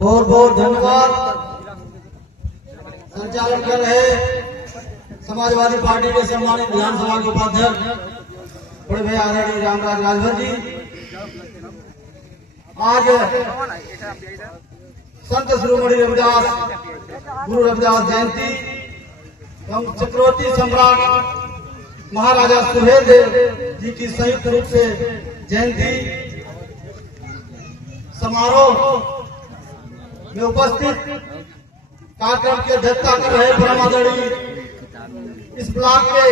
बहुत बहुत धन्यवाद। संचालन कर रहे समाजवादी पार्टी के सम्मानित विधानसभा के उपाध्यक्ष बड़े भैया आदरणीय रामराज राजभर जी। आज संत शिरोमणि रविदास गुरु रविदास जयंती एवं चक्रवर्ती सम्राट महाराजा सुहेलदेव जी की संयुक्त रूप से जयंती समारोह में उपस्थित कार्यक्रम की अध्यक्षता कर रहे परम आदरणीय इस ब्लॉक के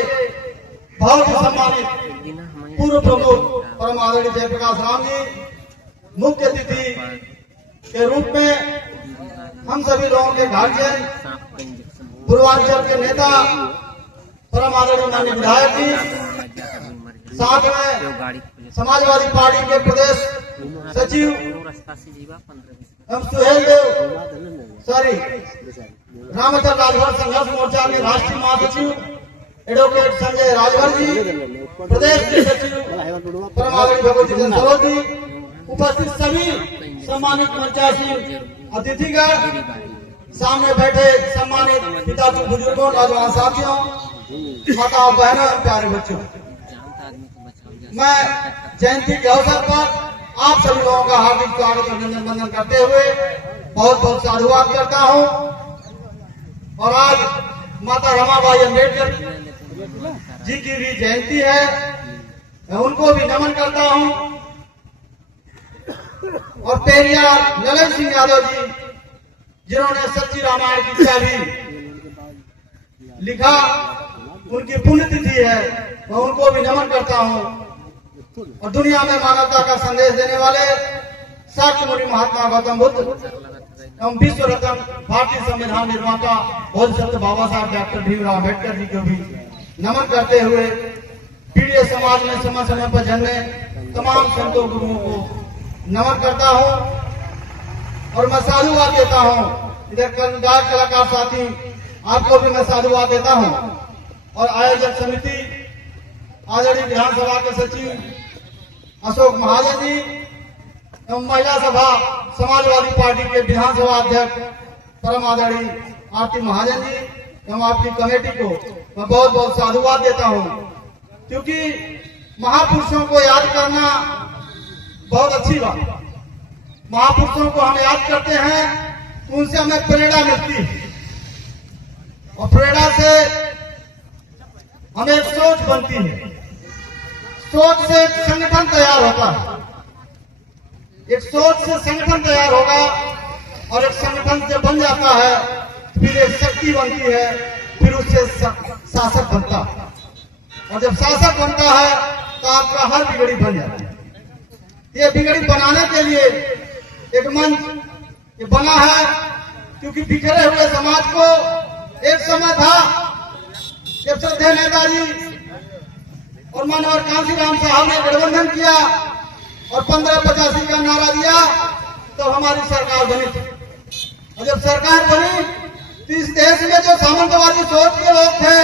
बहुत ही सम्मानित पूर्व प्रमुख परम आदरणीय जयप्रकाश राम जी मुख्य अतिथि के रूप में हम सभी लोगों के गार्जियन पूर्वांचल के नेता परम आदरणीय माननीय विधायक जी, साथ में समाजवादी पार्टी के प्रदेश सचिव एवं रामचंद्र राजभर संघर्ष मोर्चा के राष्ट्रीय महासचिव एडवोकेट संजय राजभर जी, प्रदेश के सचिव परम आदरणीय भगवती सरोज जी, उपस्थित सभी सम्मानित मंचासीन अतिथिगण, सामने बैठे सम्मानित पिताजी बुजुर्गों, नौजवान साथियों, माता बहनों, प्यारे बच्चों, मैं जयंती के अवसर पर आप सभी लोगों का हार्दिक स्वागत और अभिनंदन वंदन करते हुए बहुत बहुत साधुवाद करता हूं। और आज माता रमाबाई अम्बेडकर जी की भी जयंती है, मैं उनको भी नमन करता हूं। और पेरियार ललन सिंह यादव जी जिन्होंने सच्ची रामायण की चाबी लिखा, उनकी पुण्यतिथि है, मैं उनको भी नमन करता हूं। और दुनिया में मानवता का संदेश देने वाले साक्ष्य मुनि महात्मा गौतम बुद्ध एवं विश्व रत्न भारतीय संविधान निर्माता बोध सत्य बाबा साहब डॉक्टर भीमराव अम्बेडकर जी को भी नमन करते हुए पीड़ित समाज में समय समय पर जन्मे तमाम संतों गुरुओं को नमन करता हूं। और मैं साधुवाद देता हूं, इधर गायक कलाकार साथी आपको भी मैं साधुवाद देता हूं। और आयोजक समिति आदरणीय विधानसभा के सचिव अशोक महाजन जी एवं महिला सभा समाजवादी पार्टी के विधानसभा अध्यक्ष परम आदरणीय आरती महाजन जी एवं आपकी कमेटी को मैं बहुत बहुत साधुवाद देता हूं, क्योंकि महापुरुषों को याद करना बहुत अच्छी बात। महापुरुषों को हम याद करते हैं, उनसे हमें प्रेरणा मिलती है और प्रेरणा से हमें एक सोच बनती है, सोच से एक संगठन तैयार होता है, एक सोच से संगठन तैयार होगा और एक संगठन से बन जाता है, फिर एक शक्ति बनती है, फिर उससे शासक बनता है। और जब शासक बनता है तो आपका हर बिगड़ी बन जाती है। ये बिगड़ी बनाने के लिए एक मंच ये बना है, क्योंकि बिखरे हुए समाज को एक समय था जब श्रद्धेय नेताजी और मानवर कांशीराम साहब ने गठबंधन किया और 1585 का नारा दिया, तो हमारी सरकार बनी थी। और जब सरकार बनी तो इस देश में जो सामंतवादी सोच के लोग थे,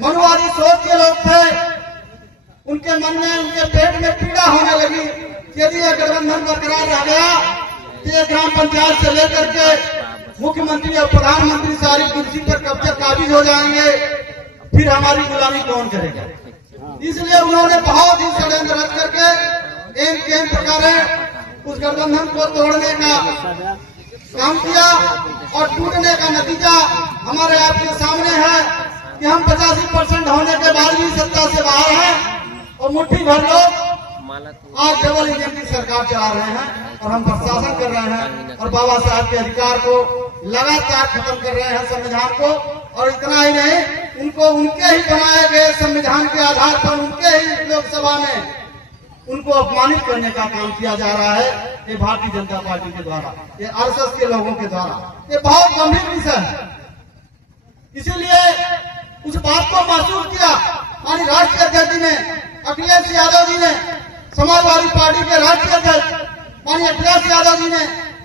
मनुवादी सोच के लोग थे, उनके मन में, उनके पेट में पीड़ा होने लगी। यदि यह गठबंधन बरकरार रह गया तो ये ग्राम पंचायत से लेकर के मुख्यमंत्री और प्रधानमंत्री सारी कुर्सी पर कब्जा काबिज हो जाएंगे, फिर हमारी गुलामी कौन करेगा। इसलिए उन्होंने बहुत ही षड्यंत्र रच करके एक प्रकार उस गठबंधन को तोड़ने का काम किया और टूटने का नतीजा हमारे आपके सामने है कि हम 85% होने के बाद भी सत्ता से बाहर हैं और मुट्ठी भर लोग आज डबल इंजन की सरकार चला रहे हैं और हम प्रशासन कर रहे हैं और बाबा साहब के अधिकार को लगातार खत्म कर रहे हैं, संविधान को। और इतना ही नहीं, उनको उनके ही बनाए गए संविधान के आधार पर उनके ही लोकसभा में उनको अपमानित करने का काम किया जा रहा है, ये भारतीय जनता पार्टी के द्वारा, ये आरएसएस के लोगों के द्वारा। ये बहुत गंभीर विषय है। इसीलिए उस बात को महसूस किया माननीय राष्ट्रीय अध्यक्ष जी ने, अखिलेश यादव जी ने, समाजवादी पार्टी के राष्ट्रीय अध्यक्ष माननीय अखिलेश यादव जी ने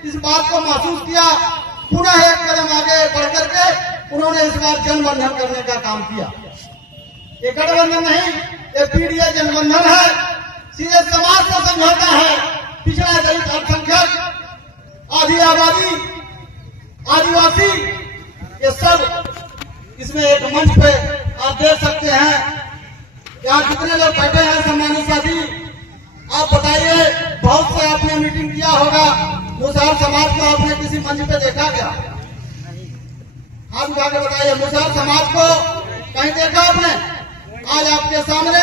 इस बात को महसूस किया। पुनः एक कदम आगे बढ़ करके उन्होंने इस बार जनबंधन करने का काम किया। ये गठबंधन नहीं, ये पीडीए जनबंधन है, सीधे समाज से समझौता है। पिछड़ा दलित अल्पसंख्यक आधी आबादी, आदिवासी, ये सब इसमें एक मंच पे आप देख सकते हैं। यहाँ कितने लोग बैठे हैं सम्मानित साथी, आप बताइए। बहुत से आपने मीटिंग किया होगा, मुसहर समाज को आपने किसी मंच पे देखा क्या? हाथ उठा के बताइए, मुसहर समाज को कहीं देखा आपने? आज आपके सामने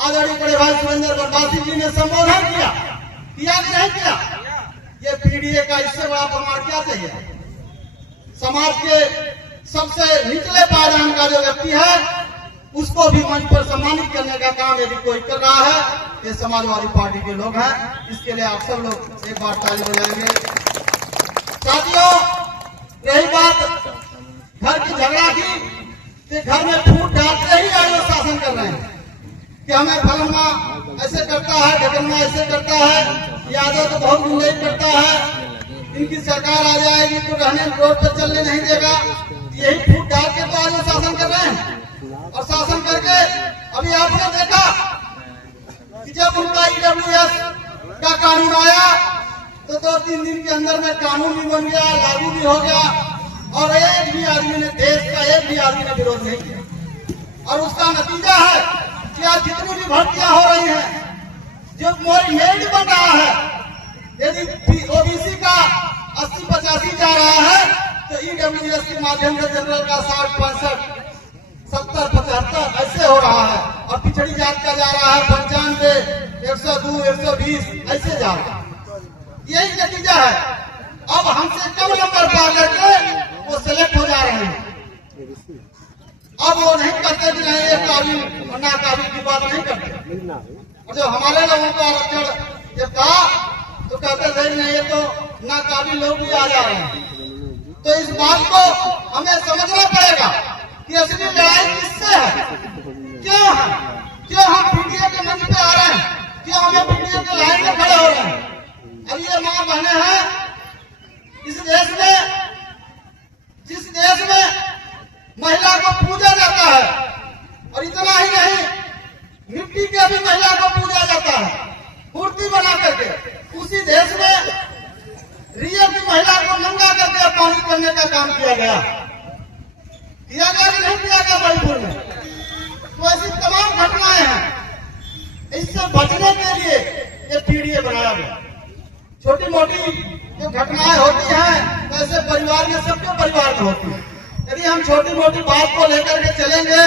आदरणीय बड़े भाई सुरेंद्र बनवासी जी ने संबोधन किया कि नहीं किया? ये पीडीए का इससे बड़ा प्रमाण क्या चाहिए? समाज के सबसे निचले पायदान का जो व्यक्ति है उसको भी मंच पर सम्मानित करने का काम यदि कोई कर रहा है, ये समाजवादी पार्टी के लोग हैं। इसके लिए आप सब लोग एक बार ताली बजाएंगे। साथियों, रही बात घर की झगड़ा की, तो घर में फूट डालते ही आज वो शासन कर रहे हैं कि हमें फलना ऐसे करता है, ढकना ऐसे करता है, यादव तो बहुत गुंडाई करता है, इनकी सरकार आ जाएगी तो रहने रोड पर चलने नहीं देगा। यही फूट डाल के तो आज वो शासन कर रहे हैं। और शासन करके अभी आपने देखा कि जब उनका ईडब्ल्यूएस का कानून आया तो 2-3 दिन के अंदर में कानून भी बन गया, लागू भी हो गया, और एक भी आदमी ने, देश का एक भी आदमी ने विरोध नहीं किया। और उसका नतीजा है कि आज जितनी भी भर्तियां हो रही हैं, जो मेरिट बन रहा है, यदि ओबीसी का 80-85 जा रहा है तो ईडब्ल्यूएस के माध्यम से जनरल का 60-65, 70-75 ऐसे हो रहा है, और पिछड़ी जात का जा रहा है 95, 102, 120 ऐसे जा रहा है। यही नतीजा है। अब हमसे कम नंबर पा करके वो सिलेक्ट हो जा रहे हैं। अब वो नहीं करते कि नहीं ये काबिल और नाकाबिल की बात नहीं करते। और जो हमारे लोगों को आरक्षण जब था तो कहते थे नहीं ये तो नाकाबिल लोग भी आ जा रहे हैं। तो इस बात को हमें समझना पड़ेगा कि असली लड़ाई किससे है, क्यों है, क्यों हम पीडीए के मंच पे आ रहे हैं, क्यों हमें पीडीए के लाइन में खड़े हो रहे हैं। अब ये मां बहने हैं इस देश में, जिस देश में महिला को पूजा जाता है, और इतना ही नहीं, मिट्टी के भी महिला को पूजा जाता है मूर्ति बना करके। उसी देश में रिया की महिला को नंगा करके अपमानित करने का काम किया गया कि नहीं किया गया मणिपुर में। तो ऐसी तमाम घटनाएं हैं। इससे बचने के लिए ये पीडीए बनाया गया। छोटी मोटी जो घटनाएं होती हैं वैसे परिवार में, सबके परिवार में होती है। यदि हम छोटी मोटी बात को लेकर के चलेंगे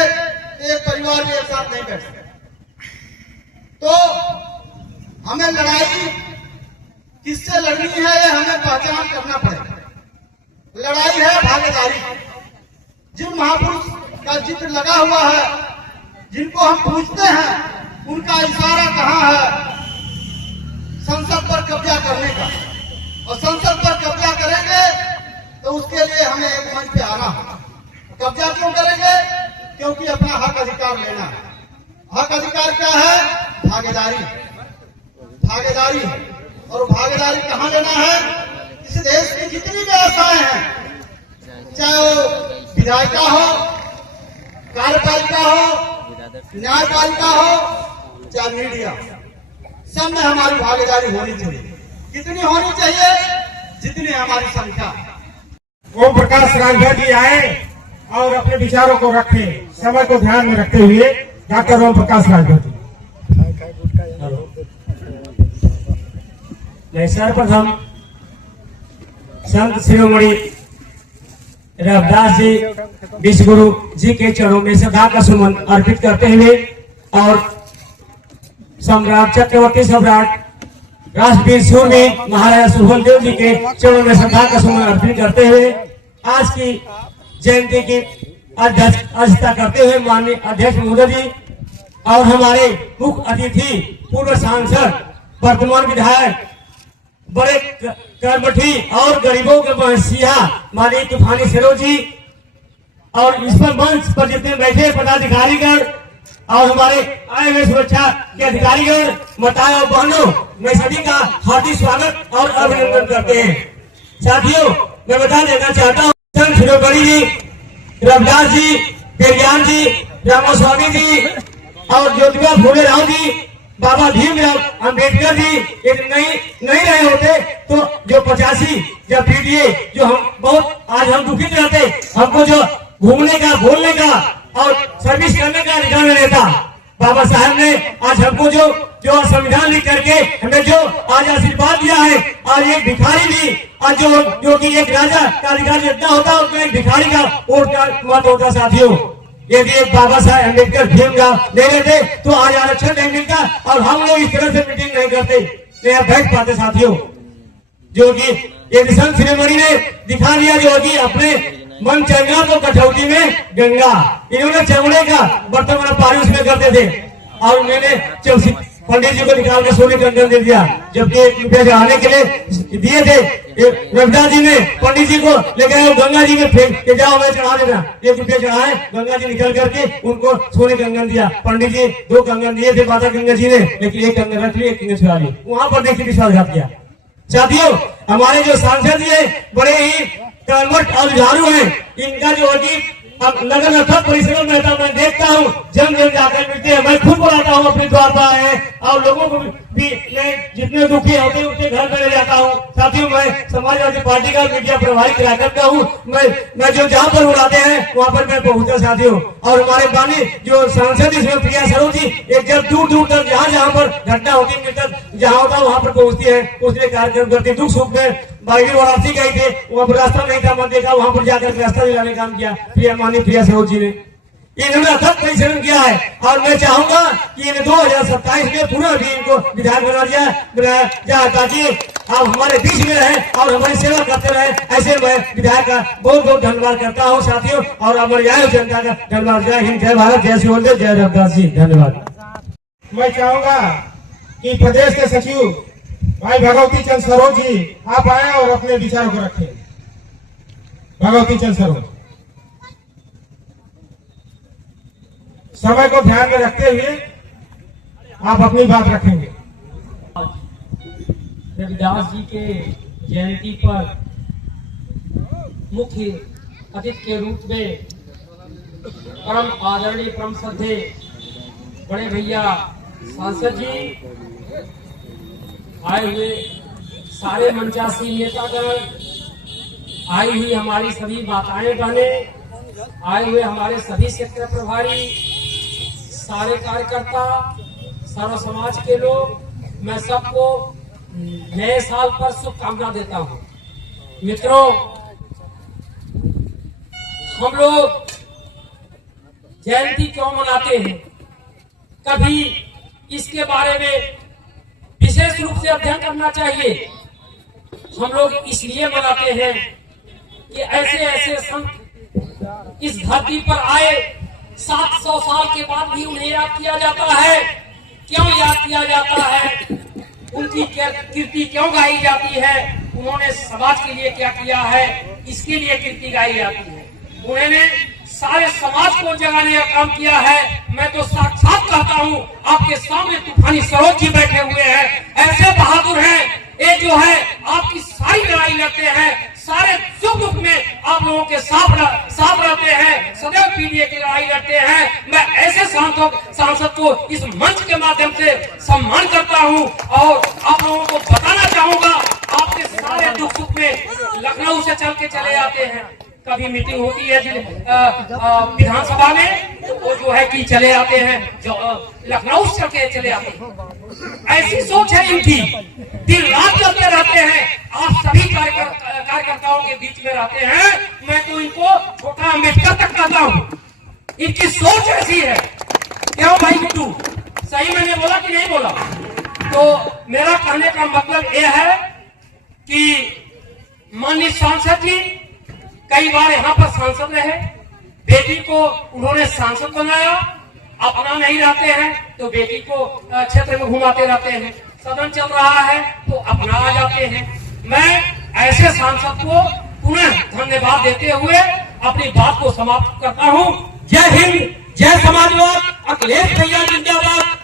तो एक परिवार भी एक साथ नहीं बैठ सकते। तो हमें लड़ाई किससे लड़नी है ये हमें पहचान करना पड़ेगा। लड़ाई है भागीदारी। जिन महापुरुष का जिक्र लगा हुआ है, जिनको हम पूछते हैं, उनका इशारा कहाँ है? संसद पर कब्जा करने का। और संसद पर कब्जा करेंगे तो उसके लिए हमें एक मंच पे आना है। कब्जा क्यों करेंगे? क्योंकि अपना हक अधिकार लेना है। हक अधिकार क्या है? भागीदारी। भागीदारी, और भागीदारी कहाँ लेना है? इस देश की जितनी व्यवस्थाएं हैं, चाहे वो विधायिका हो, कार्यपालिका हो, न्यायपालिका हो, चाहे मीडिया, सब में हमारी भागीदारी होनी चाहिए। कितनी होनी चाहिए? जितनी हमारी संख्या। ओम प्रकाश राजभर जी आए और अपने विचारों को रखे, समय को ध्यान में रखते हुए डॉक्टर ओम प्रकाश राजभर जी। मैं सर्वप्रथम संत शिरोमणि रविदास जी विश्वगुरु जी के चरणों में श्रद्धा का सुमन अर्पित करते हुए और सम्राट चक्रवर्ती सम्राट राष्ट्रवीर सूर्य महाराजा सुहेलदेव जी के चरणों में श्रद्धा का सुमन अर्पित करते हुए आज की जयंती की अध्यक्षता करते हुए माननीय अध्यक्ष महोदय जी और हमारे मुख्य अतिथि पूर्व सांसद वर्तमान विधायक बड़े कर्मठी और गरीबों के महसिया माननीय तूफानी सिरोज जी और इस पर मंच पर जितने बैठे पदाधिकारीगण और हमारे आए हुए सुरक्षा के अधिकारीगण, माताएं और बहनों, मैं सभी का हार्दिक स्वागत और अभिनंदन करते हैं। साथियों, मैं बता देना चाहता हूँ संत शिरोमणि जी रविदास जी, पेरियान जी, रामास्वामी जी और ज्योतिबा फूले राव जी बाबा भीमराव अंबेडकर जी एक नहीं रहे होते तो जो 85 या पीडीए जो हम बहुत आज हम दुखित रहते, हमको जो घूमने का, बोलने का और सर्विस करने का अधिकार रहता, बाबा साहब ने आज हमको जो संविधान लिख करके हमें जो आज आशीर्वाद दिया है। आज एक भिखारी भी आज जो कि एक राजा का अधिकार जितना होता उतना एक भिखारी का वोट का मत होता साथियों। यदि एक बाबा साहब अम्बेडकर भीमराव ले लेते तो आज आरक्षण नहीं मिलता और हम लोग इस तरह से मीटिंग नहीं करते, यहाँ बैठ पाते साथियों। जो कि एडिसन सेरेमनी ने दिखा दिया जो कि अपने मन चंगा तो कठौती में गंगा, इन्होंने चमड़े का बर्तन वाला पानी उसमें करते थे और उन्होंने पंडित जी को निकाल के सोने का अंदर दे दिया, जबकि 1 रुपया चढ़ाने के लिए दिए थे। रविदास जी ने पंडित जी को लेकर गंगा जी में फेंक के जाओ मैं चढ़ा देना, 1 रुपया चढ़ाए, गंगा जी निकल करके उनको सोने का कंगन दिया। पंडित जी 2 कंगन दिए थे माता गंगा जी ने, लेकिन 1 कंगन रख लिए, 1 कंगन छुड़ा लिए। वहां पर देखिए विश्वासघात किया। साथियों हमारे जो सांसद ये बड़े ही कर्मठ और जुझारू हैं, इनका जो है कि लगन अथक परिश्रम रहता, मैं देखता हूँ जन जाकर मिलते हैं। मैं खुद बुलाता हूँ अपने द्वार पर आए और लोगों को भी मैं जितने दुखी होते हैं उनके घर में ले जाता हूँ। साथियों मैं समाजवादी पार्टी का मीडिया प्रभारी करा करता हूँ, मैं जो जहाँ पर बुलाते हैं वहाँ पर मैं पहुँचता साथियों। और हमारे बानी जो सांसद इसमें प्रिया सरोज जी एक जब दूर दूर तक जहाँ पर घटना होती मृतक जहाँ होता वहाँ पर पहुँचती है, उसने कार्यक्रम करती, दुख सुख में बागी वाराणसी गए थे, वहाँ पर रास्ता नहीं था, मैं देखा वहाँ पर जाकर रास्ता दिलाने काम किया प्रिया सरोज जी ने। इन्होंने अथक परिश्रम किया है और मैं चाहूंगा कि इन 2027 में पुनः भी इनको विधायक बनाया जाए ताकि आप हमारे बीच में रहे और हमारी सेवा करते रहे। ऐसे मैं विधायक का बहुत बहुत धन्यवाद करता हूँ साथियों और हमारी आयु जनता का धन्यवाद। जय हिंद, जय भारत, जय शिवदेव, जय रविदास जी, धन्यवाद। मैं चाहूंगा कि प्रदेश के सचिव भाई भगवती चंद सरोज जी आप आए और अपने विचारों को रखें। भगवती चंद सरोज समय को ध्यान में रखते हुए आप अपनी बात रखेंगे। रविदास जी के जयंती पर मुख्य अतिथि के रूप में परम आदरणीय परम श्रद्धेय बड़े भैया सांसद जी आए हुए, सारे मंचासी नेतागण, आई हुई हमारी सभी माताएं बहने, आए हुए हमारे सभी क्षेत्र प्रभारी, सारे कार्यकर्ता, सर्व समाज के लोग, मैं सबको नए साल पर शुभकामना देता हूं। मित्रों हम लोग जयंती क्यों मनाते हैं, कभी इसके बारे में विशेष रूप से अध्ययन करना चाहिए। हम लोग इसलिए मनाते हैं कि ऐसे ऐसे संत इस धरती पर आए, 700 साल के बाद भी उन्हें याद किया जाता है। क्यों याद किया जाता है, उनकी कीर्ति क्यों गाई जाती है, उन्होंने समाज के लिए क्या किया है, इसके लिए कीर्ति गाई जाती है। उन्होंने सारे समाज को जगाने का काम किया है। मैं तो साक्षात कहता हूँ, आपके सामने तूफानी सरोज जी बैठे हुए हैं, ऐसे बहादुर हैं, ये जो है आपकी सारी लड़ाई लड़ते हैं, सारे सुख दुख में आप लोगों के साथ रहते हैं, सदैव पीडीए की लड़ाई लड़ते हैं। मैं ऐसे सांसद को इस मंच के माध्यम से सम्मान करता हूं और आप लोगों को बताना चाहूंगा, आपके सारे दुख सुख में लखनऊ से चल के चले आते हैं। कभी मीटिंग होती है विधानसभा में, वो जो है कि चले आते हैं, जो लखनऊ से चल के चले आते हैं। ऐसी सोच है इनकी, दिन रात चलते रहते हैं, आप सभी कार्यकर्ताओं के बीच में रहते हैं। मैं तो इनको छोटा अम्बेडकर तक कहता हूँ, इनकी सोच ऐसी है। क्यों भाई गुड्डू, सही मैंने बोला कि नहीं बोला? तो मेरा कहने का मतलब यह है कि माननीय सांसद जी कई बार यहाँ पर सांसद रहे, बेटी को उन्होंने सांसद बनाया, अपना नहीं रहते हैं तो बेटी को क्षेत्र में घुमाते रहते हैं, सदन चल रहा है तो अपना आ जाते हैं। मैं ऐसे सांसद को पुनः धन्यवाद देते हुए अपनी बात को समाप्त करता हूँ। जय हिंद, जय समाजवाद, अखिलेश भैया जिंदाबाद।